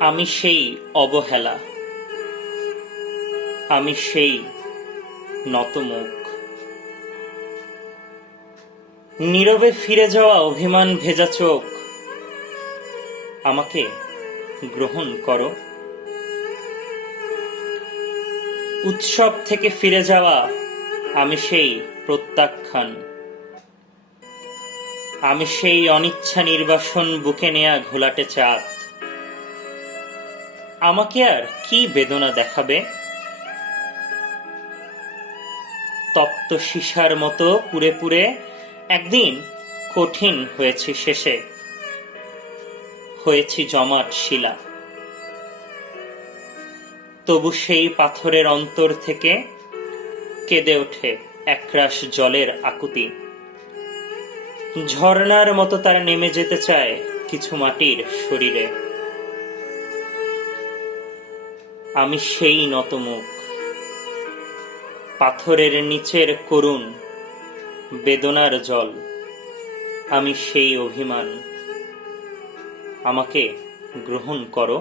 আমি সেই অবহেলা, আমি সেই নতমুখ। নীরবে ফিরে যাওয়া অভিমান ভেজা চোখ, আমাকে গ্রহণ করো। উৎসব থেকে ফিরে যাওয়া আমি সেই প্রত্যাখ্যান, আমি সেই অনিচ্ছা নির্বাসন বুকে নেয়া ঘোলাটে চাঁদ। আমাকে আর কি বেদনা দেখাবে? তপ্ত সীসার মতো পুড়ে পুড়ে একদিন কঠিন হয়েছি শেষে, হয়েছি জমাট শিলা। তবু সেই পাথরের অন্তর থেকে কেঁদে ওঠে একরাশ জলের আকুতি। ঝর্ণার মতো তার নেমে যেতে চায় কিছু মাটির শরীরে। আমি সেই নতমুখ, পাথরের নিচের করুণ বেদনার জল। আমি সেই অভিমান, আমাকে গ্রহণ করো।